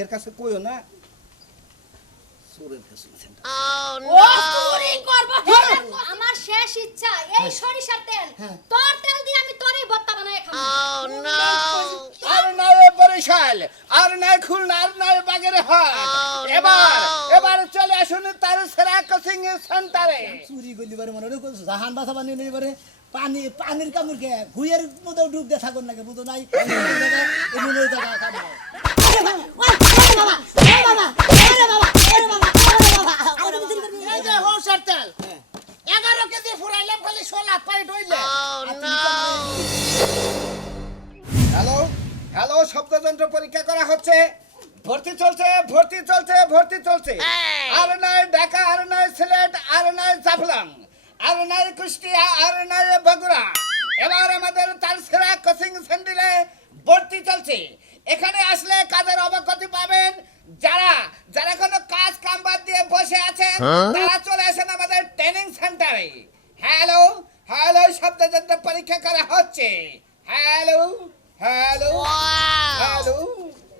মুখের কাছে কইও না চোরের ফেসুল ও চুরি করব আমার শেষ ইচ্ছা এই সরিষার তেল। তোর তেল দিয়ে আমি তোরই ভর্তা বানায় খাব। আর নয় বরিশাল আর নয় খুলনা আর নয় বাগেরে এবার এবার চলে আসুন তার সেরা কোচিং সেন্টারে। চুরি করলি পারে মনে রেখো জাহান বাসা বানিয়ে পারে পানি পানির কামড় কে? গুইয়ের মতো ডুব দিয়ে থাকুন নাকি? বুঝো নাই এমন জায়গা এগারো কেজি ফুরাইলাম খালি ষোলা পাইট হইলে হ্যালো হ্যালো শব্দযন্ত্র পরীক্ষা করা হচ্ছে। ভর্তি চলছে ভর্তি চলছে ভর্তি চলছে। আর নয় ঢাকা আর নয় সিলেট আর নয় জাফলং। আর নয় কুষ্টিয়া আর নয় বগুড়া। এবার আমাদের তালসেরা কোচিং সেন্টারে ভর্তি চলছে। এখানে আসলে কাজের অবগতি পাবেন। যারা যারা কোনো কাজ কাম বাদ দিয়ে বসে আছেন তারা চলে আসেন আমাদের ট্রেনিং সেন্টারে হ্যালো হ্যালো শব্দযন্ত্র পরীক্ষা করা হচ্ছে। হ্যালো হ্যালো হ্যালো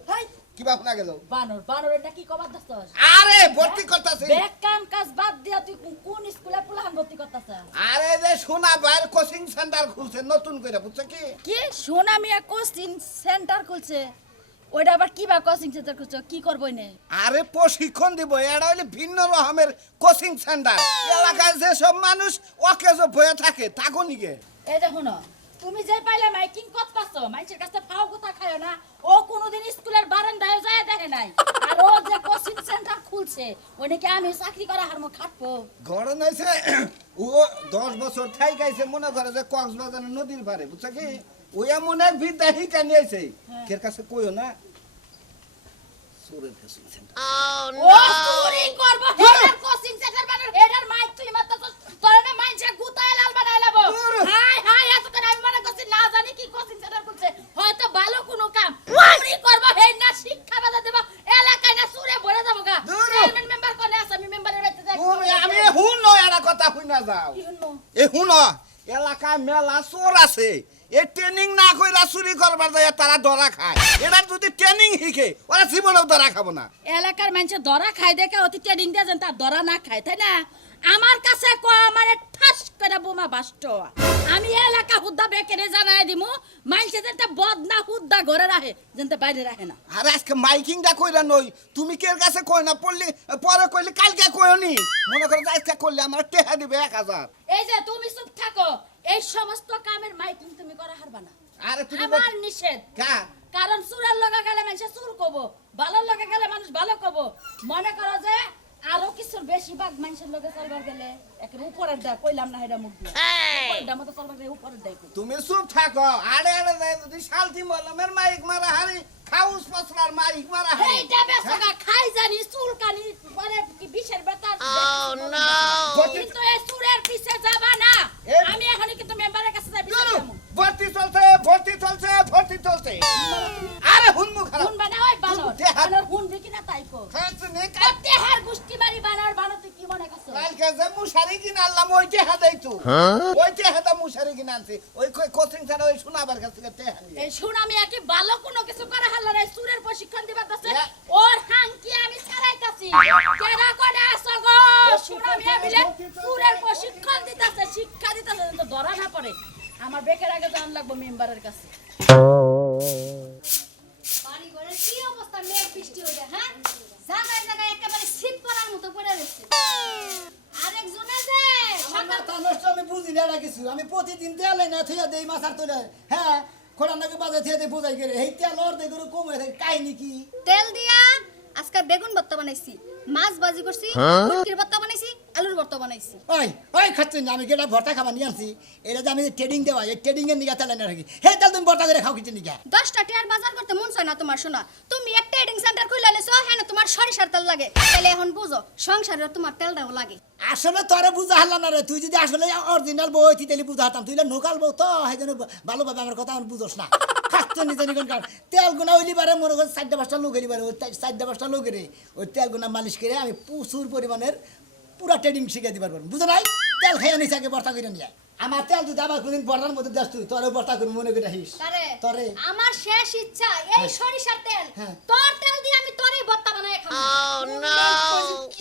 হাই কি বাপ গেল? বানর বানর এটা কি কবার দস্তস আরে ভর্তি করতেছি। বেক কাম কাজ বাদ দিয়া তুই কোন স্কুলে পুলাহান ভর্তি করতাছ? আরে যে সোনা বাইর কোচিং সেন্টার খুলছে নতুন করে বুঝছ কি? কি? সোনা মিয়া কোচিং সেন্টার খুলছে? ওইটা আবার কি বা কোচিং সেন্টার খুলছে? কি করব নে আরে প্রশিক্ষণ দিব এটা হইলে ভিন্ন রকমের কোচিং সেন্টার এলাকায় যেসব মানুষ অকেজ বয়ে থাকে তাকো নিকে এই দেখো না তুমি যে পাইলে মাইকিং করতাছ মাইছের কাছে ফাও কথা খায় না। ও কোনোদিন স্কুলের বারান্দায় যায় দেখে নাই। আর ও যে কোচিং সেন্টার খুলছে ওইটাকে আমি চাকরি করা হারমো খাটবো? গরম হয়েছে। ও দশ বছর ঠাই গাইছে মনে করে যে কক্সবাজার নদীর পারে বুঝছ কি? ও এমন এক বিদ্যা শিখা নিয়েছে কের কাছে কইও না? চোরের ফেসুল সেন্টার। ও চুরি করব হেডার কোচিং সেন্টার বানার হেডার মাইক তুই মারতাছ তোর না মাইনছে গুতায় লাল বানাই লাবো ধুর। হাই হাই এত করে আমি মনে করছি না জানি কি কোচিং সেন্টার করছে হয়তো ভালো কোনো কাম চুরি করব হে না শিক্ষা বাধা দেব এলাকায় না চুরে ভরে যাব গা ধুর। চেয়ারম্যান মেম্বার কোনে আছে আমি মেম্বারের বাড়িতে যাই তুমি আমি হুন একটা কথা শুনা যাও কি শুনব? এ শুন এলাকায় মেলা চোর আছে। এ ট্রেনিং না কইরা চুরি করবার যায় তারা ধরা খায়। এরা যদি ট্রেনিং শিখে ওরা জীবনেও ধরা খাব না। এলাকার মানুষ দরা খাই দেখে অতি ট্রেনিং দিয়ে যেন তার দরা না খায় তাই না? আমার কাছে ক আমার ঠাস করে বোমা বাস্ট আমি এলাকা হুদ্দা বেকেরে জানাই দিমু মাইনসে যেন বদনা হুদ্দা ঘরে রাখে যেন বাইরে রাখে না। আর আজকে মাইকিংটা কইরা নই তুমি কের কাছে কই না পড়লি পরে কইলি কালকে কইনি মনে করো আজকে করলে আমার টেহা দিবে এক হাজার। এই যে তুমি চুপ থাকো এই সমস্ত কামের মাইকিং তুমি করা হারবা না। আরে তুমি আমার নিষেধ। কারণ সুরের লগা গেলে মানুষ সুর কব ভালো লগা গেলে মানুষ ভালো কব। মনে করো যে আরও কিছুর বেশিরভাগ মানুষের লগে চলবার গেলে একের উপরের দেয় কইলাম না এটা মুখ দিয়ে। মতো চলবার গেলে উপরের দেয় তুমি চুপ থাকো আরে আরে রে, যদি শালতি মলমের মাইক মারা হারি খাউস পছলার মাইক মারা হারি। এইটা বেসগা খাই জানি চুল কানি পরে কি বিষের বেতার? কিন্তু এই সুরের পিছে যাবা না। আমি এখনই কিন্তু মেম্বারের কাছে যাই বিচার ভর্তি চলছে ভর্তি চলছে ভর্তি চলছে। আরে হুনমু খারাপ। হুন বানা ওই বানর। দেহাত- বানর হুন দেখি না তাই কো খাচ্ছে নে কাল তেহার গুষ্টি বাড়ি বানর বানর তুই কি মনে করছ কালকে যে মুশারি কিনে আনলাম ওই টেহা দেই তো। ওই টেহাটা মুশারি কিনে আনছি। ওই কোচিং ছাড়া ওই শোনাবার কাছ থেকে টেহা নিয়ে। এই শুন আমি একে ভালো কোনো কিছু করে হাল্লা রে সুরের প্রশিক্ষণ দিবা তাছে এ- ওর হাঙ্কি আমি ছাড়াইতাছি। কেডা কোনে আসো গো? শুন আমি মিলে সুরের প্রশিক্ষণ দিতাছে শিক্ষা দিতাছে যেন ধরা না পড়ে। আমার বেকের আগে জান লাগবো মেম্বারের কাছে। বাড়ি ঘরের কি অবস্থা? মেঘ বৃষ্টি হইলে হ্যাঁ? জায়গায় জায়গায় একেবারে শীত পড়ার মতো পড়ে রয়েছে। আমি বুঝি না কিছু। আমি প্রতিদিন তেল না থইয়া দেই মাথার তোলে। হ্যাঁ খোড়া নাকি বাজে থিয়া দেই বোঝাই করে। এই তেল অর্ধেক করে কমে থাকে কাহিনী কি? তেল দিয়া আজকে বেগুন ভর্তা বানাইছি। মাছ ভাজি করছি মুরগির ভর্তা বানাইছি আলুর ভর্তা বানাইছি। ওই ওই খাচ্ছি না আমি যেটা ভর্তা খাবার নিয়ে আনছি। এটা যে আমি ট্রেডিং দেওয়া এই ট্রেডিং এর নিগা না রাখি হে তেল তুমি ভর্তা করে খাও কিছু নিগা দশটা টিয়ার বাজার করতে মন চায় না তোমার শোনা। তুমি একটা ট্রেডিং সেন্টার খুলে লেছো হ্যাঁ তোমার সরিষার তেল লাগে। তাহলে এখন বুঝো সংসারে তোমার তেলটাও লাগে। আসলে তোরে বুঝা হারলাম না রে তুই যদি আসলে অরিজিনাল বই তুই তাহলে বুঝা হাতাম তুই নোকাল বউ তো সেই জন্য ভালোভাবে আমার কথা আমার বুঝোস না। তেল গুনা হইলি পারে মনে কর চারটা পাঁচটা লোক হইলি পারে ওই চারটা পাঁচটা লোকের ওই তেল গুনা মালিশ করে আমি প্রচুর পরিমাণের পুরো ট্রেডিং শিখে দিবার পারব। বুঝো ভাই তেল খেয়ে নিছে আগে বর্তা করে নিয়ে আমার তেল যদি আবার কোনদিন বর্তার মধ্যে দেশ তুই তোরে বর্তা করে মনে করে আসিস। তোরে আমার শেষ ইচ্ছা এই হ্যাঁ। সরিষার তেল। হ্যাঁ। তোর তেল দিয়ে আমি তোরে বর্তা বানাই খাব। oh,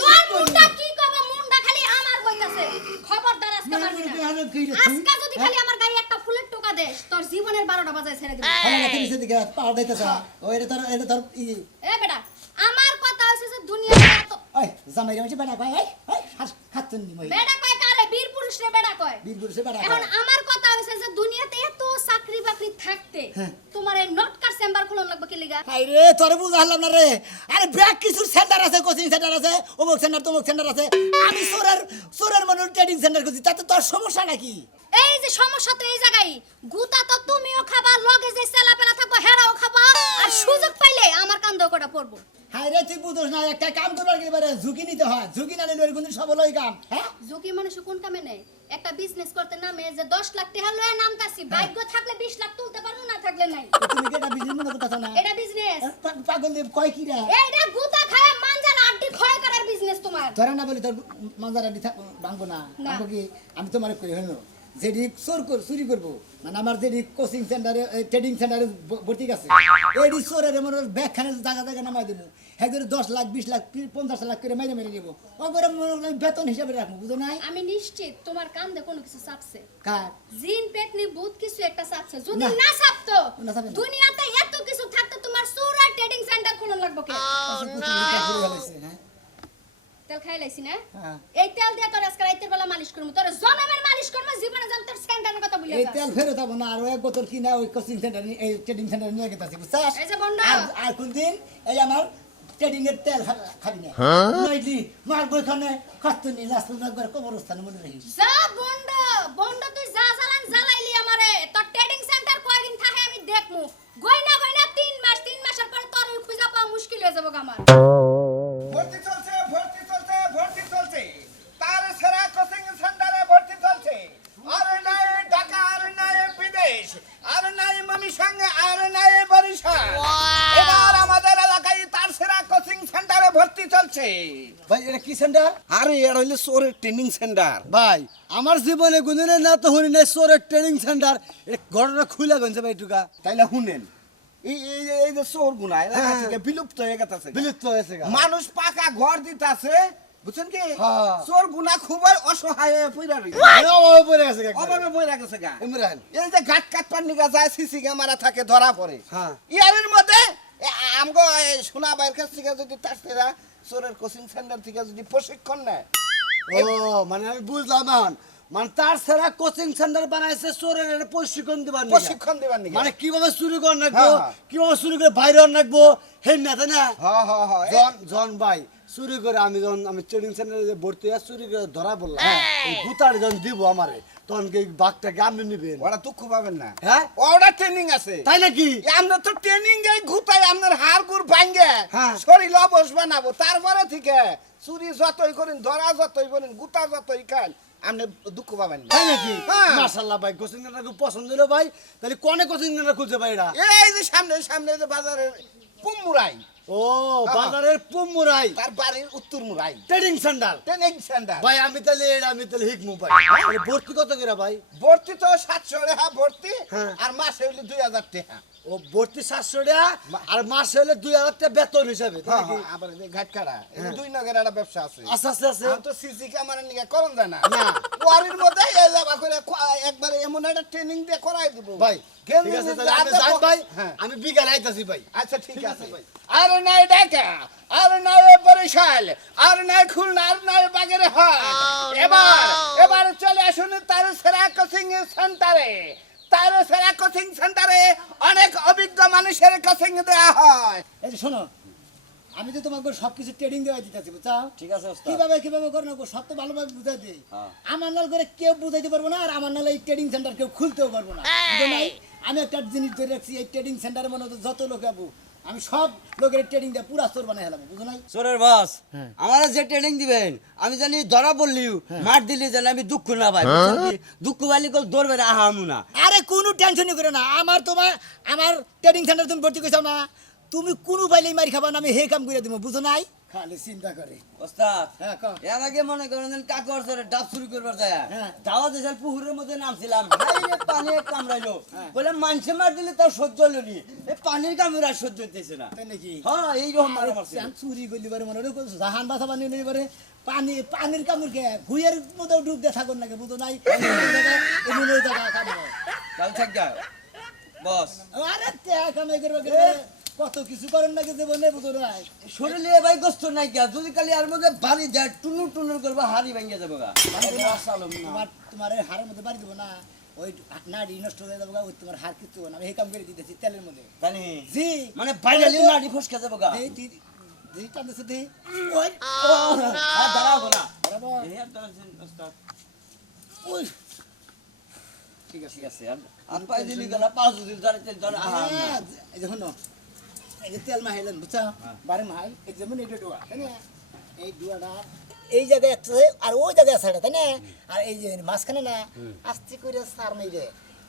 তোর মুন্ডা কি কব মুন্ডা খালি আমার কইতাছে। খবরদার আজকে মারবি আজকে যদি হ্যাঁ। খালি আমার গায়ে একটা ফুলের টোকা দেস তোর জীবনের 12টা বাজায় ছেড়ে দেব। হ্যাঁ তুই সেদিকে পাড় দিতেছ। ও এটা তোর এটা তোর এ বেটা আমার এত ওই জামাই রে বেটা কয় এই এই খাচ্ছেন নি মই। বেটা কয় কারে? বীর পুরুষ রে বেটা কয়। বীর পুরুষে বেটা এখন আমার কথা হইছে যে দুনিয়াতে এত চাকরি বাকরি থাকতে হ্যাঁ। তোমার এই নটকার চেম্বার খুলন লাগবে কি লিগা? হাই রে তোর বুঝালাম না রে। আরে ব্যাগ কিছু সেন্টার আছে কোচিং সেন্টার আছে অমুক সেন্টার তমুক সেন্টার আছে। আমি সোরের সোরের মানুষ ট্রেডিং সেন্টার করছি তাতে তোর সমস্যা নাকি? এই যে সমস্যা তো এই জায়গায়। গুতা তো তুমিও খাবা লগে যে সেলা পেলা থাকব হেরাও খাবা আর সুযোগ পাইলে আমার কান্দ কটা পড়ব। হাই রে তুই বুঝোস না একটা কাম করবার গেলে পারে ঝুঁকি নিতে হয়। ঝুঁকি না নিলে কিন্তু সবল ওই কাম হ্যাঁ? ঝুঁকি মানুষ কোন কামে নেই একটা বিজনেস করতে নামে যে লাখ টাকা লয়ে নামতাছি ভাগ্য থাকলে বিশ লাখ তুলতে পারব না থাকলে নাই? তো তুমি কি এটা বিজনেস মনে করতেছ না? এটা বিজনেস পাগল দিয়ে কয় কি রে? এইটা গুতা খায় মাঞ্জার আড্ডি ক্ষয় করার বিজনেস তোমার। ধরে না বলি তোর মাজারা দিথা ভাঙবো না। না। ভাঙবো কি? আমি তোমার কই হলো যেটি চোর কর চুরি করব। মানে আমার যেটি কোচিং সেন্টারে ট্রেডিং সেন্টারে ভর্তি আছে এডি চোরের মনে ব্যাগ খানে জায়গা জায়গা নামাই দেবো হ্যাঁ দশ লাখ বিশ লাখ পঞ্চাশ লাখ করে মেরে মেরে নেব। মনে হয় বেতন হিসাবে রাখব বুঝো নাই? আমি নিশ্চিত তোমার কান্দে কোনো কিছু চাপছে। কার? জিন পেটনি ভূত কিছু একটা চাপছে। যদি না। চাপতো। দুনিয়াতে এত কিছু থাকতো তোমার সুরা ট্রেডিং সেন্টার খুলন লাগবে কে? হ্যাঁ? তেল খাই লাইছি না? হ্যাঁ। এই তেল দিয়ে তোর আজকে রাইতের বেলা মালিশ করব। তোর জনমের মালিশ করব জীবনে জান তোর সেন্টারের কথা বলে এই তেল ফেরত হব না আর এক বোতল কিনা ওই কোচিং সেন্টার এই ট্রেডিং সেন্টার নিয়ে গেছে বুঝছাস? এই যে বন্ডা। আর- কোন দিন এই আমার ট্রেডিং এর তেল খাবি না। নইলি মার বইখানে খাচ্ছ নি লাস্ট একবার কবরস্থানে মনে রাখিস। যা বন্ড বন্ড তুই যা জ্বালান জ্বালাইলি আমারে। তোর ট্রেডিং ট্রেনিং সেন্টার ভাই আমার জীবনে গুণনে না তো শুনি নাই ট্রেনিং সেন্টার ঘটনা খুলে গেছে ভাই টুকা। তাইলে শুনেন এই এই যে- চোর এলাকা হ্যাঁ। থেকে বিলুপ্ত হয়ে গেছে বিলুপ্ত হয়েছে মানুষ পাকা ঘর দিতাছে বুঝছেন কি? হ্যাঁ। চোর গুনা খুবই অসহায় হয়ে পইরা রইছে। অভাবে পড়ে গেছে গা অভাবে গা। ইমরান এই যে ঘাট কাট পান্নিকা যায় সিসি ক্যামেরা থাকে ধরা পড়ে। হ্যাঁ। ইয়ারের মধ্যে আমগো সোনা বাইরের কাছ থেকে যদি তাস্তেরা চোরের কোচিং সেন্টার থেকে যদি প্রশিক্ষণ নেয় ও মানে আমি বুঝলাম এখন। মানে তার সেরা কোচিং সেন্টার বানাইছে চোরের প্রশিক্ষণ দিবার। প্রশিক্ষণ দিবার মানে কীভাবে চুরি করে রাখব হ্যাঁ, হ্যাঁ। কীভাবে চুরি করে বাইরে রাখব হে না তাই না? হ হ হ জন জন ভাই চুরি করে আমি যখন আমি ট্রেনিং সেন্টারে ভর্তি হয়ে চুরি করে ধরা বললাম গুতার যখন দিব আমারে তখন কি বাঘটাকে আপনি নিবেন? ওরা দুঃখ পাবেন না। হ্যাঁ? ওরা ট্রেনিং আছে। তাই নাকি? আমরা তো ট্রেনিং এই ঘুতাই আপনার হাড় গুড় ভাঙ্গে। হ্যাঁ। শরীর অবশ বানাবো। তারপরে থেকে চুরি যতই করেন ধরা যতই করেন গুতা যতই খান আপনি দুঃখ পাবেন না। তাই নাকি? হ্যাঁ। মাশাআল্লাহ ভাই কোচিং সেন্টার পছন্দ হলো ভাই। তাহলে কোনে কোচিং সেন্টার খুলছে ভাই এরা? এই যে সামনে সামনে যে বাজারের পুমুরাই। ও বাজারের পুমুরাই। তার বাড়ির উত্তর মুরাই। ট্রেডিং সেন্টার ট্রেডিং সেন্টার ভাই আমি তাহলে এটা আমি তাহলে হিকমু ভাই। ভর্তি কত করে ভাই? ভর্তি তো সাতশো টাকা ভর্তি হ্যাঁ। আর মাসে হইলে দুই হাজার টাকা। ও ভর্তি সাতশো টাকা আর মাসে হলে দুই হাজার টাকা বেতন হিসাবে হ্যাঁ? হ্যাঁ, আবার এই ঘাট কাটা। দুই নগের একটা ব্যবসা আছে। আচ্ছা আচ্ছা আচ্ছা তো সিসি ক্যামেরা নিয়ে করন যায় না। না। ওয়ারির মধ্যে করে একবারে এমন একটা ট্রেনিং দিয়ে করাই দিব। ভাই হ্যাঁ। আমি বিকালে আইতাছি ভাই। আচ্ছা ঠিক আছে ভাই। আর নাই ঢাকা আর নাই বরিশাল আর নাই খুলনা আর নাই বাগের হাট এবার এবার চলে আসুন তার সেরা কোচিং সেন্টারে। তার সেরা কোচিং সেন্টারে অনেক অভিজ্ঞ মানুষের কোচিং দেওয়া হয়। এই যে শোনো আমি তো তোমাকে সবকিছু ট্রেডিং দেওয়া দিতেছি বুঝছ? ঠিক আছে কীভাবে কীভাবে করে নেব সব তো ভালোভাবে বুঝাই দিই আমার নাল করে কেউ বুঝাইতে পারব না আর আমার নাল এই ট্রেডিং সেন্টার কেউ খুলতেও পারব না। আমি একটা জিনিস ধরে রাখছি এই ট্রেডিং সেন্টারে মনে হতো যত লোক যাব আমি সব লোকের ট্রেডিং দিয়ে পুরা চোর বানাই হেলাম বুঝো নাই? সোরের বাস। আমার যে ট্রেনিং দিবেন আমি জানি ধরা বললিও মার দিলি জানি আমি দুঃখ না পাই কি? দুঃখ পাইলি কল ধরবে না আহামু না। আরে কোনো টেনশনই করে না আমার তোমার আমার ট্রেডিং সেন্টার তুমি ভর্তি করছ না তুমি কোনো পাইলেই মারি খাবা না আমি হে কাম করে দিব বুঝো নাই? খালি চিন্তা করে। ওস্তাদ হ্যাঁ। এর আগে মনে করেন কাকর সরে ডাব শুরু করবার যায়। হ্যাঁ। দাওয়া দেশাল পুকুরের মধ্যে নামছিলাম পানি কামড়াইলো। বলে মানুষে মার দিলে তাও সহ্য হলো নি। এই পানির কামড় আর সহ্য হইতেছে না। নাকি? হ্যাঁ এইরকম মারা মারছে আমি চুরি করলি পারে মনে রেখো জাহান বাসা বানিয়ে নিয়ে পারে। পানি পানির কামড় কে? ভুইয়ের মতো ডুব দিয়ে থাকুন নাকি? বুঝো নাই? বস। আরে ত্যাগ কামাই করবে? কত কিছু করেন নাকি জীবনে বুঝো না শরীরে ভাই গোস্ত নাই গা যদি খালি আর মধ্যে বাড়ি যায় টুনু টুনু করবা হাড়ি ভেঙে যাবে গা। তোমার তোমার এই হাড়ের মধ্যে বাড়ি দেবো না ওই নাড়ি নষ্ট হয়ে যাব গা, ওই তোমার হাড় হবে না। আমি এই কাম করে দিতেছি তেলের মধ্যে। জানি। জি। মানে বাইরে নাড়ি ফসকে যাবে গা। টানতেছে ওই না। ওই। ঠিক আছে। ঠিক আছে আর- পাই দিলি গেলা পাঁচ দিন দাঁড়াইতে দাঁড়া হ্যাঁ, এই দেখুন তেল মাহাইলেন বুঝছ? বারে মাহাই এই যেমন এইটা ডোয়া তাই না? এই ডোয়াটা এই জায়গায় একটা আর ওই জায়গায় আছে তাই না? আর এই যে মাঝখানে না আস্তে করে সার মেরে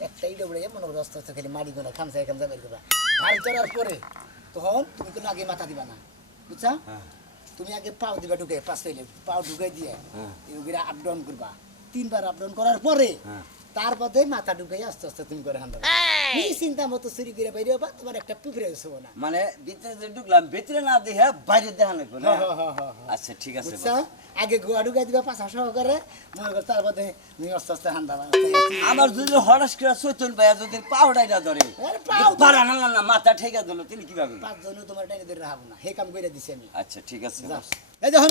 একটা ইটা বলে মনে করো আস্তে আস্তে খালি মারি গোনা খামসা খামসা বের করবা। ভাড়ি চড়ার পরে তখন তুমি কোনো আগে মাথা দিবা না বুঝছ? তুমি আগে পাও দিবা ঢুকে পাঁচ পাও ঢুকে দিয়ে এগুলো আপ ডাউন করবা। তিনবার আপ ডাউন করার পরে তারপরে মাথা ঢুকে আস্তে আস্তে তুমি করে হান্ডা এই! চিন্তা মতো চুরি করে বাইরে হবা তোমার একটা পিঁপড়ে হব না। মানে ভিতরে যে ঢুকলাম ভিতরে না দেখে বাইরে দেখা লাগবে না? হ্যাঁ, হ্যাঁ, হ্যাঁ। আচ্ছা ঠিক আছে বুঝছ? আগে গোয়া ঢুকে দিবা পাঁচা সহকারে মনে করো তারপরে তুমি আস্তে আস্তে হান্ডা আমার যদি হঠাৎ করে চৈতন ভাইয়া যদি পাউডাই না ধরে না মাথা ঠেকা দিল তিনি কীভাবে? পাঁচজনও তোমার টাইনে ধরে রাখব না হে কাম করে দিছি আমি। আচ্ছা ঠিক আছে। এই দেখো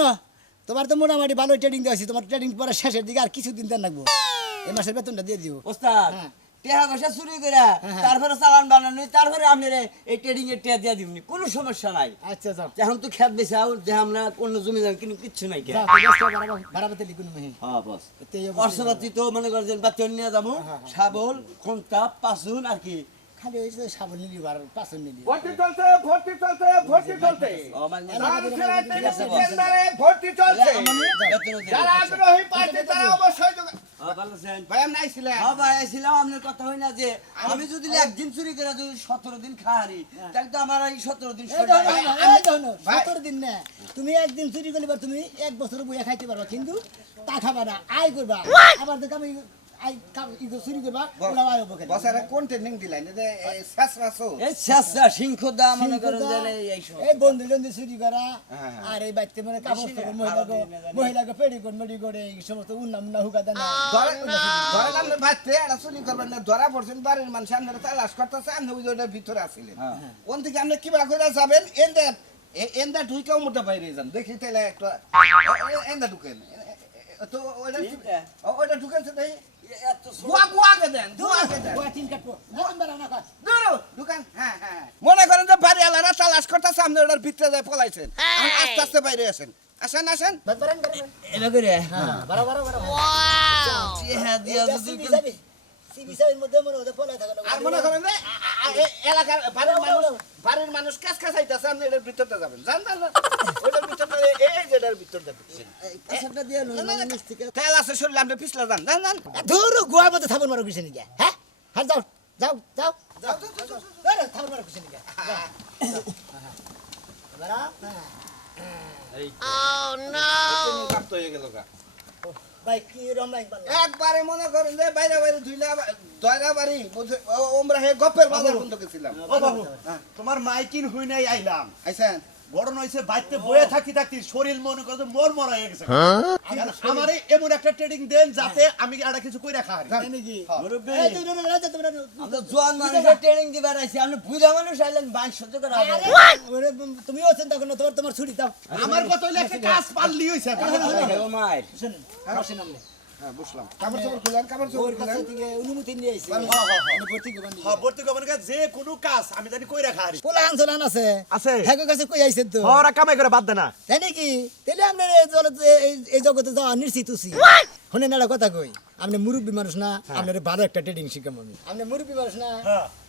তোমার তো মোটামুটি ভালো ট্রেডিং দেওয়া তোমার ট্রেডিং পরে শেষের দিকে আর কিছুদিন দেন রাখব। এই মাসের বেতনটা দিয়ে দিও ওস্তাদ হ্যাঁ। টেহা পয়সা চুরি করে তারপরে চালান বানানো তারপরে আপনার এই ট্রেডিং এর টেহা দিয়ে দিবনি কোনো সমস্যা নাই। আচ্ছা যাও। এখন তো খেত বেশি আও যে আমরা অন্য জমি যান কিন্তু কিচ্ছু নাই কে। যাও তো ব্যস্ত বাড়াবো বাড়াবো লিখুন মেহে হ্যাঁ বস। অর্থপাতি তো মনে করেন বাচ্চা নিয়ে যাব শাবল খন্তা পাসুন আর কি। খালি নিলি পাঁচন নিলি। ভর্তি চলছে ভর্তি চলছে ভর্তি চলছে। মানে ভর্তি চলছে। যারা আগ্রহী তারা অবশ্যই হ্যাঁ, আমি আইছিলাম হ্যাঁ ভাই ছিলাম আপনার কথা হয় না যে আমি যদি একদিন চুরি করে যদি সতেরো দিন খাহারি তাহলে তো আমার এই সতেরো দিন। সতেরো দিন না। তুমি একদিন চুরি করলে তুমি এক বছর বইয়া খাইতে পারবা কিন্তু তা খাবা না। আয় করবা। আবার দেখ আমি আই কাম ইগো চুরি করবা ওরা আয় হব খালি। বসারে কোন ট্রেনিং দিলেন যে শেষ রাসো এই শেষরা সিংহদা মনে করেন যে এই- এই সব। এই বন্ধু বন্ধু চুরি করা। আর এই বাচ্চা মানে কাপড় বেশি না, চোপড় মহিলাকে আরও দিন না জানি। মহিলাকে পেডিকোট মেডিকোট এই সমস্ত উন্না মুন্না হুকা দেনা ধরে ধরে আপনি বাচ্চা এটা চুরি করবেন না ধরা পড়ছেন বাড়ির মানুষ আপনারা তালাশ করতেছে আপনি ওই ওটার ভিতরে আসছিলেন। কোন থেকে আপনি কিবা করে যাবেন এন্দা এন্দা ঢুকেও মোটা বাইরে যান দেখি তাহলে একটা এন্দা ঢুকেন তো? ঢুকেছে তাই হ্যাঁ হ্যাঁ। মনে করেন যে বাড়ি আলারা তালাশ করতে সামনে ওটার ভিতরে যায় পলাইছেন। এখন আস্তে আস্তে বাইরে আসেন। আসেন আসেন। হ্যাঁ। বারা বারা বারা সাবি মধ্যে মনে হতে পলাই থাকে আর মনে করেন যে এলাকার বাড়ির মানুষ বাড়ির মানুষ কাজ কাছাইতেছে আপনি এটার ভিতরটা যাবেন জান জান জান। ভিতরটা এই যেটার ভিতরটা কাঁচাটা দিয়া মানে। তেল আছে শরীরে আপনি পিছলা যান জান জান ধুর গোয়ার মধ্যে থাবন মারো কিসে নিয়ে হ্যাঁ হ্যাঁ যাও যাও যাও যাও যাও মারো কিসে নিয়ে হয়ে গেল গা। ভাই কি রমাই একবারে মনে করেন যে বাইরে বাইরে ধুইলা দয়রা বাড়ি বুঝে- ও- আমরা হে গপ্পের বাজার বন্ধ গেছিলাম ও বাবু তোমার মাইকিন হুই নাই আইলাম। আইছেন? বড় নইছে বাইতে বয়ে থাকি থাকি শরীর মনে করো মর মর হয়ে গেছে আমারে এমন একটা ট্রেডিং দেন যাতে আমি একটা কিছু কইরা খাই তাই নাকি মুরব্বি, এই তুই রে রে তোমরা আমরা জোয়ান মানুষের ট্রেনিং দিবার আইছি, আপনি বুড়া মানুষ আইলেন, সহ্য করে চিন্তা করো তোমার তোমার ছুটি দাও আমার কত হইলে একটা কাজ পারলি হইছে মায়ের। শুনুন হ্যাঁ হ্যাঁ, হ্যাঁ, হ্যাঁ। ভর্তি করবেন যে কোনো কাজ আমি জানি কইরা খাই পোলা আনছলান আছে। আছে? হ্যাঁ কাছে কই আইছেন তো? ওরা কামাই করে বাদ দেনা তাই নাকি? তাহলে এই- এই জগতে যাওয়া নিশ্চিত উচিত না কথা কই? আপনি মুরব্বী মানুষ না আপনার ভালো একটা ট্রেডিং শিখাম আমি আপনি মুরব্বী মানুষ না আমি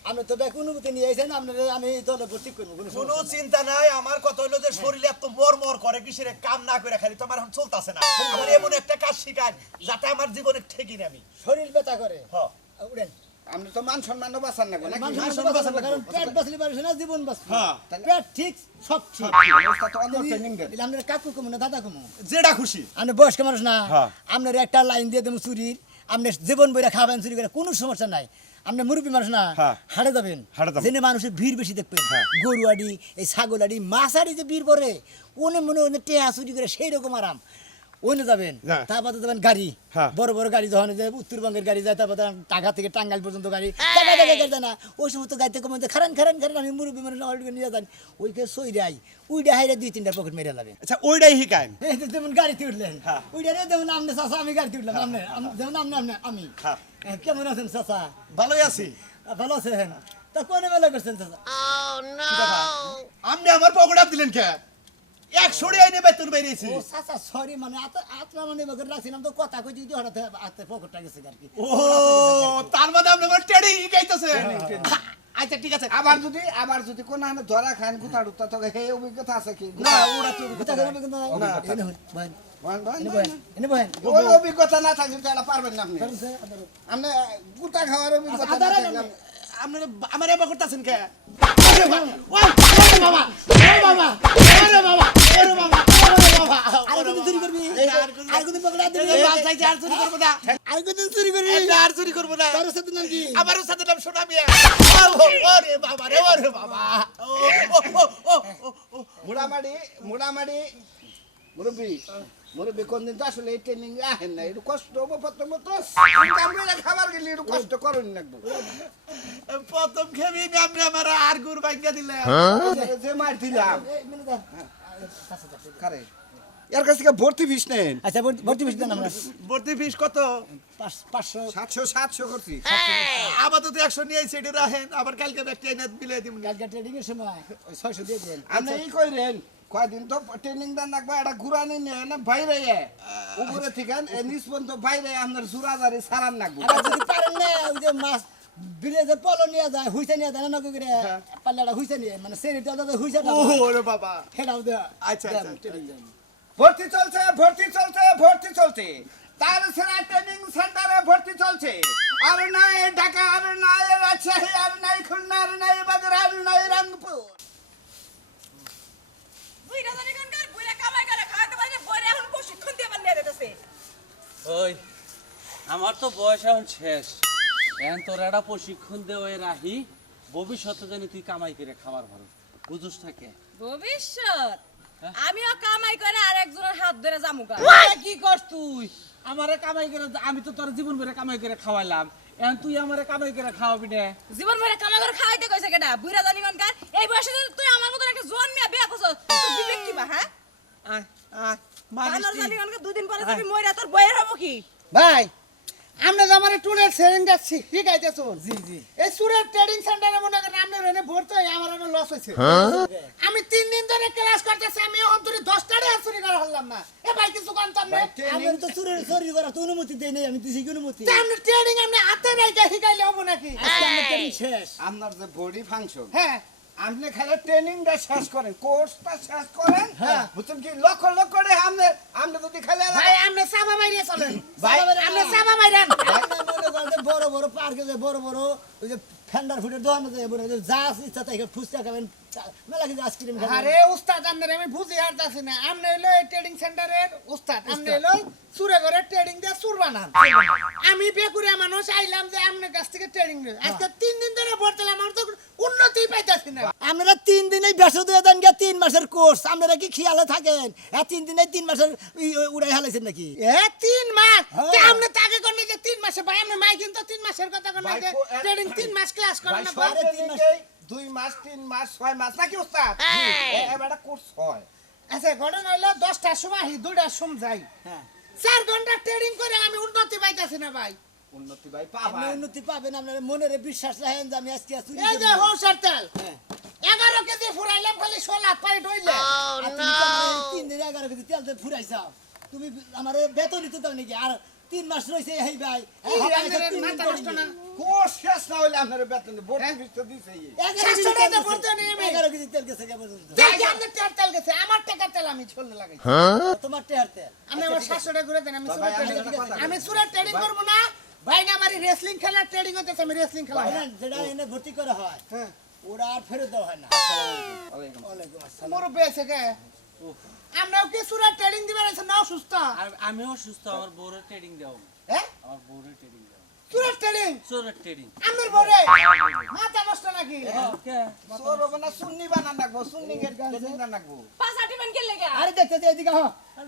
আপনি তো ব্যাক অনুভূতি নিয়ে আইছেন আপনার আমি দলে ভর্তি করব কোনো। চিন্তা নাই আমার কথা হলো যে শরীরে এত মর মর করে কিসের কাম না করে খালি তোমার এখন চলতেছে না। আমার এমন একটা কাজ শিখায় যাতে আমার জীবনে ঠেকি না আমি। শরীর ব্যথা করে। হ্যাঁ। উড়েন। আপনি তো মান সম্মান বাঁচান না মানুষ বাঁচবে, বাঁচবে, কারণ পেট বাঁচলে না জীবন বাঁচবে? হ্যাঁ। পেট ঠিক সব ঠিক। অবস্থা তো অন্য ট্রেনিং দেন। তাহলে আপনার কাকু কমু না দাদা কমু? যেটা খুশি। আপনি বয়স্ক মানুষ না। হ্যাঁ। আপনার একটা লাইন দিয়ে দেবো চুরির। আপনি জীবন বইরা খাবেন চুরি করে কোনো সমস্যা নাই। আপনি মুরব্বী মানুষ না হ্যাঁ। হাটে যাবেন। জেনে মানুষের ভিড় বেশি দেখবেন। গরু আড়ি এই ছাগল আড়ি মাছ আড়ি যে ভিড় পরে ওনে মনে হয় টেহা চুরি করে সেই রকম আরাম। ওইনে যাবেন হ্যাঁ। তারপরে যাবেন গাড়ি হ্যাঁ। বড় বড় গাড়ি যখন যে উত্তরবঙ্গের গাড়ি যায় তারপর টাকা থেকে টাঙ্গাইল পর্যন্ত গাড়ি না ওই সমস্ত গাড়িতে কমে খারান খারান খারান আমি মুরব্বী মানে অলরেডি নিয়ে যান ওইকে উইডা হাইরা দুই তিনটা পকেট মেরে লাগবে আচ্ছা ওইটাই শিখাইন এই যে যেমন গাড়িতে উঠলেন হ্যাঁ। ওইটা রে যেমন আপনি চাচা আমি গাড়িতে উঠলাম আপনি আম- যেমন আপনি আপনি আমি হ্যাঁ। কেমন আছেন চাচা ভালোই আছি ভালো আছেন তা কোনে বেলা করছেন চাচা আপনি আমার পকেট দিলেন কে একশো আইনে বেতন বেরিয়েছি। ও চাচা সরি মানে আত আতলা মানে বকর রাখছিলাম তো কথা কই দিতে হঠাৎ আতে পকেটটা গেছে আর কি। ও তার মানে আপনি আমার ট্রেডিং শিখাইতেছে আচ্ছা ঠিক আছে। আবার যদি আবার যদি কোন আমি ধরা খান গুতা টুতা তো হে অভিজ্ঞতা আছে কি? না ওরা তো ওই অভিজ্ঞতা না থাকলে পারবেন না আপনি। আপনি গুতা খাওয়ার অভিজ্ঞতা আপনারা আমার এবার করতেছেন কে আমারও সাথে নাম শোনা মিয়া বাবা রে বাবা ও ও ও ও ও ও মুড়ামাড়ি মুড়ামাড়ি মুরব্বী মুরব্বী কোনদিন তো আসলে এই ট্রেনিং আহেন না একটু কষ্ট হব প্রথম তো আমরা খাবার গেলে একটু কষ্ট করুন না প্রথম খেবি আপনি আমার আর গুর ভাঙ্গা দিলে। যে- যে মার দিলাম। কারে? এর কাছ থেকে ভর্তি ফিস নেন। আচ্ছা ভর্তি- বেশি দেন আমরা। ভর্তি ফিস কত? পাঁচ- পাঁচশো। সাতশো সাতশো করছি। আপাতত একশো নিয়ে সেটা রাখেন। আবার কালকে একটা এনে বিলে দিব কালকে ট্রেডিং এর সময় ছয়শো দিয়ে দেন। আপনি কয়দিন তো ট্রেনিং দেন রাখব এটা ঘুরানি নিয়ে না বাইরে উপরে থেকে এ নিচ পর্যন্ত বাইরে আপনার জুরাজারি সারান রাখব যদি পারেন না ওই যে মাছ বিলে যে পলো নিয়ে যায় হুইসা নিয়ে যায় না করে পাল্লাটা হুইসা নিয়ে মানে সেরিটা দাদা হুইসাটা ওরে বাবা। হেডাও দেয়া। আচ্ছা, আচ্ছা, ভর্তি চলছে ভর্তি চলছে ভর্তি চলছে। তার সেরা ট্রেনিং সেন্টারে ভর্তি চলছে। আর নাই ঢাকা আর নাই রাজশাহী আর নাই খুলনা আর নাই বাজার আর নাই রংপুর বুইরা জানি কোনকার বুইরা কামাই করে খাওয়াতে পারে না, বুইরা এখন প্রশিক্ষণ দিয়ে আবার নিয়ে দিতেছে। ওই আমার তো বয়স এখন শেষ। এখন তোর একটা প্রশিক্ষণ দেওয়া রাহি ভবিষ্যতে জানি তুই কামাই করে খাবার ভালো বুঝুস থাকে ভবিষ্যৎ? আমিও কামাই করে আর একজনের হাত ধরে জামুকা কি করছ তুই? আমারে কামাই করে আমি তো তোর জীবন ভরে কামাই করে খাওয়াইলাম। এখন তুই আমারে কামাই করে খাওয়াবি না। জীবন ভরে কামাই করে খাওয়াইতে কইছে কেডা? বুইরা জানি কোনকার এই বয়সে তুই আমার মতন একটা জোয়ান মেয়ে বিয়া করছস তুই বিবেক কি বা হ্যাঁ? আয় আয় তুই। জানি দুদিন পরে মইরা তোর বইয়ের হব কি? ভাই আমরা যে আমার ট্যুরের সেরেঙ্গা শিখাইতেছো জি জি। এই সুরের ট্রেডিং সেন্টারে মনে করেন আপনার এনে ভর্তি হয়ে আমার আমার লস হয়েছে আমি তিন দিন ধরে ক্লাস করতেছি আমি অন্তরে দশটারে আর চুরি করা হলাম না। ভাই কিছু কান্তাম না আমি তো চুরি চুরি করার তো অনুমতি দেই নাই আমি দিছি কি অনুমতি। আপনি ট্রেডিং আপনি হাতে রেখে শিখাইলে হব নাকি? আজকে আমার ট্রেনিং শেষ। আপনার যে বডি ফাংশন হ্যাঁ। আপনি খালি ট্রেনিংটা শেষ করেন কোর্সটা শেষ করেন হ্যাঁ। বুঝছেন কি? লক্ষ লক্ষ করে আপনি আপনি যদি খালি ভাই আপনি সাবা মাইরে চলেন। ভাই আপনি সাবা মাইরেন বড় বড় পার্কে যে বড় বড় ওই যে ফ্যান্ডার ফুটের দোকানে যে যা ইচ্ছা তাই ফুচকা খাবেন মেলা কিছু আইসক্রিম আরে উস্তাদ আপনার আমি বুঝি হারতাছি না। আপনি হইল এই ট্রেডিং সেন্টারের উস্তাদ। আপনি হইল সুরে করে ট্রেডিং দিয়ে সুর বানান। আমি বেকুরিয়া মানুষ আইলাম যে আপনার কাছ থেকে ট্রেডিং আজকে তিন দিন ধরে পড়তেলাম আমার তো উন্নতি পাইতাছি না। আপনারা তিন দিনেই বেসো দিয়ে দেন গিয়া তিন মাসের কোর্স আপনারা কি খেয়ালে থাকেন? হ্যাঁ তিন দিনে তিন মাসের উড়াই হালাইছেন নাকি? এ তিন মাস? হ্যাঁ। আপনি তাকে করলে যে তিন মাসে ভাই আপনি মাই কিন্তু তিন মাসের কথা করলে যে ট্রেডিং তিন মাস ক্লাস করেন না তিন মাস। দুই মাস তিন মাস ছয় মাস নাকি উস্তাদ এবার কোর্স হয়। আচ্ছা ঘটনা হইল দশটার সময় আহি দুইটার সময় যাই। হ্যাঁ। চার ঘণ্টা ট্রেডিং করে আমি উন্নতি পাইতেছি না ভাই। উন্নতি ভাই উন্নতি পাবেন আপনার মনের বিশ্বাস রাখেন যে আমি আজকে চুরি এই যে হৌসার তেল। হ্যাঁ। এগারো কেজি ফুরাইলাম খালি পাই ডইলে। তুমি আমার তিন দিন এগারো কেজি তেল ফুরাইছাও। তুমি আমার বেতন দিতে দাও নাকি? আর তিন মাস রয়েছে এই ভাই। কোর্স শেষ না হইলে আপনার বেতন তো দিছে এগারো কেজি তেল গেছে। তেল গেছে আমার টাকার তেল আমি লাগাই তোমার টেহার তেল। আমি আমার সাতশো টাকা ঘুরে দেন আমি আমি ট্রেডিং সুরের করব না। ভাই না আমার রেসলিং খেলার ট্রেডিং হতেছে আমি রেসলিং খেলা যেটা এনে ভর্তি করা হয় হ্যাঁ। ওরা আর ফেরত দেওয়া হয় না। ওয়ালাইকুম আসসালাম। মোর আমরাও কি সুরের ট্রেডিং দিবেন আছে না সুস্থ আমিও সুস্থ আমার বউরের ট্রেডিং দেও হ্যাঁ আমার বউরের ট্রেডিং দেও সুরের ট্রেডিং সোরের ট্রেডিং আমার বরে মাথা নষ্ট নাকি কে সোর হবে না সুন্নি বানান রাখব সুন্নি গেট ট্রেডিং বানান রাখব পাঁচ আটি মান কে লেগে আরে দেখতে যে এদিকে হ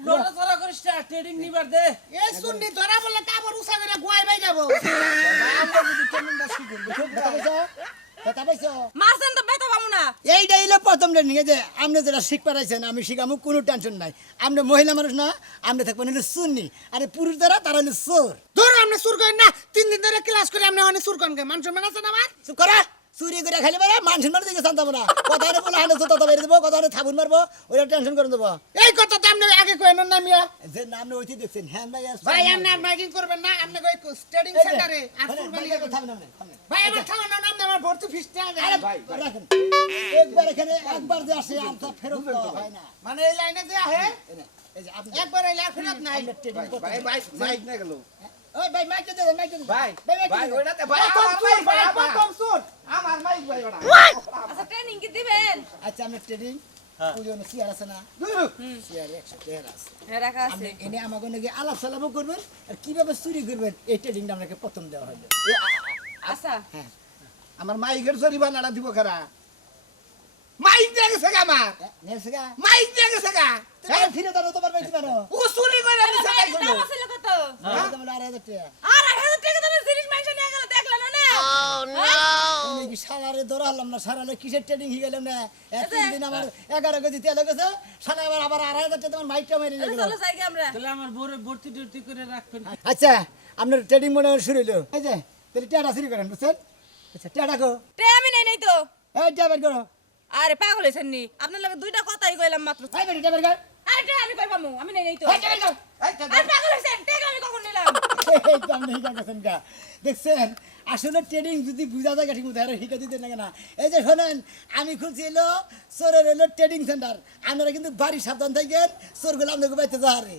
লড়াচড়া করিস না ট্রেডিং নিবার দে এই সুন্নি ধরা বললে কাপড় উষা করে গুয়াই বাই যাব আমরা যদি ট্রেনিংটা শিখুন কথা পাইছো কথা পাইছো? মারছেন তো বেতা পাবো না। এইটা হইল প্রথম ট্রেনিং যে আপনি যারা শিখ পারাইছেন আমি শিখামু কোনো টেনশন নাই। আপনি মহিলা মানুষ না আপনি থাকবেন হলো সুন্নি। আরে পুরুষ দ্বারা তারা হলো সোর ধর আপনি সুর করেন না তিন দিন ধরে ক্লাস করে আপনি অনেক সুর করেন মানুষ মেন আছে না আমার? চুপ করা। চুরি করে খালি মারা মানুষের মানুষ দিকে শান্ত না কথা হলে বলে হানে তো বেরিয়ে দেবো কথা হলে থাবুন মারবো ওইটা টেনশন করে দেবো। এই কথা তো আপনি আগে কইেন না মিয়া যে নাম ওইটি দেখছেন হ্যাঁ ভাই। ভাই আপনি আর মাইকিং করবেন না আপনি কই যে, সেন্টারে আর মানে, ভাই। ভাই আমার খাওয়ার নাম আপনি আমার ভর্তি ফিস আরে, রাখেন। একবার এখানে একবার যে আসে আর তা ফেরত হয় না। মানে এই লাইনে যে আহে এই যে আপনি একবার এই লাইন ফেরত নাই। ভাই ভাই মাইক না গেল। ভাই মাইক দে দেন মাইক দে দেন। ভাই মাইক ভাই দে দেন। ওইটাতে ভাই প্রথম আমার আমার মাইক ভাই ওটা আচ্ছা ট্রেনিং কি দিবেন? আচ্ছা আমরা ট্রেনিং ওই জন্য চেয়ার আছে না? একশো চেয়ার আছে। হ্যাঁ আপনি এনে আমাকে নাকি আলাপ সালাপও করবেন আর কীভাবে চুরি করবেন? এই ট্রেনিংটা আপনাকে প্রথম দেওয়া হলো। আচ্ছা। আমার মাইকের জরিমানাটা দিব খারা। মাইক দিয়ে গেছে গা আমার নেছে গা। মাইক দিয়ে গেছে গা। হ্যাঁ ফিরে দাও তোমার বাইতে পারো ও চুরি করে নিছে তাই দাম করল আছিল কত? তোমার আড়াই হাজার টাকা। আর এক হাজার টাকা দামের জিনিস মাংস নিয়ে গেল দেখলেন না তুমি কি সালারে ধরা না? সারালে কিসের ট্রেনিং হয়ে গেলাম না? এক দিন আমার এগারো কেজি তেল গেছে সারা আবার আবার আড়াই হাজার টাকা তোমার মাইকটা মেরে গেল। চলো যাই আমরা। তাহলে আমার বউরে ভর্তি টর্তি করে রাখবেন। আচ্ছা আপনার ট্রেনিং মনে শুরু হইল। এই যে তাহলে টেটা শুরু করেন বুঝছেন? আচ্ছা টেটা আমি নেই নাই তো। এই টেবের করো। আরে পাগল হয়েছেন নি? আপনার লাগে দুইটা কথাই কইলাম মাত্র। টেবের কর আরে আমি কই পামু আমি নেই নাই তো। কর আরে পাগল হয়েছেন টাকা আমি কখন নিলাম? এই তো আপনি হিকা গেছেন গা। দেখছেন আসলে ট্রেনিং যদি বুঝা যায় ঠিক মতো আরে হিকা দিতে লাগে না। এই যে শোনেন আমি খুলছি এলো চোরের এলো ট্রেনিং সেন্টার আপনারা কিন্তু বাড়ি সাবধান থাকেন চোরগুলো আপনাকে বাইতে যাওয়ারে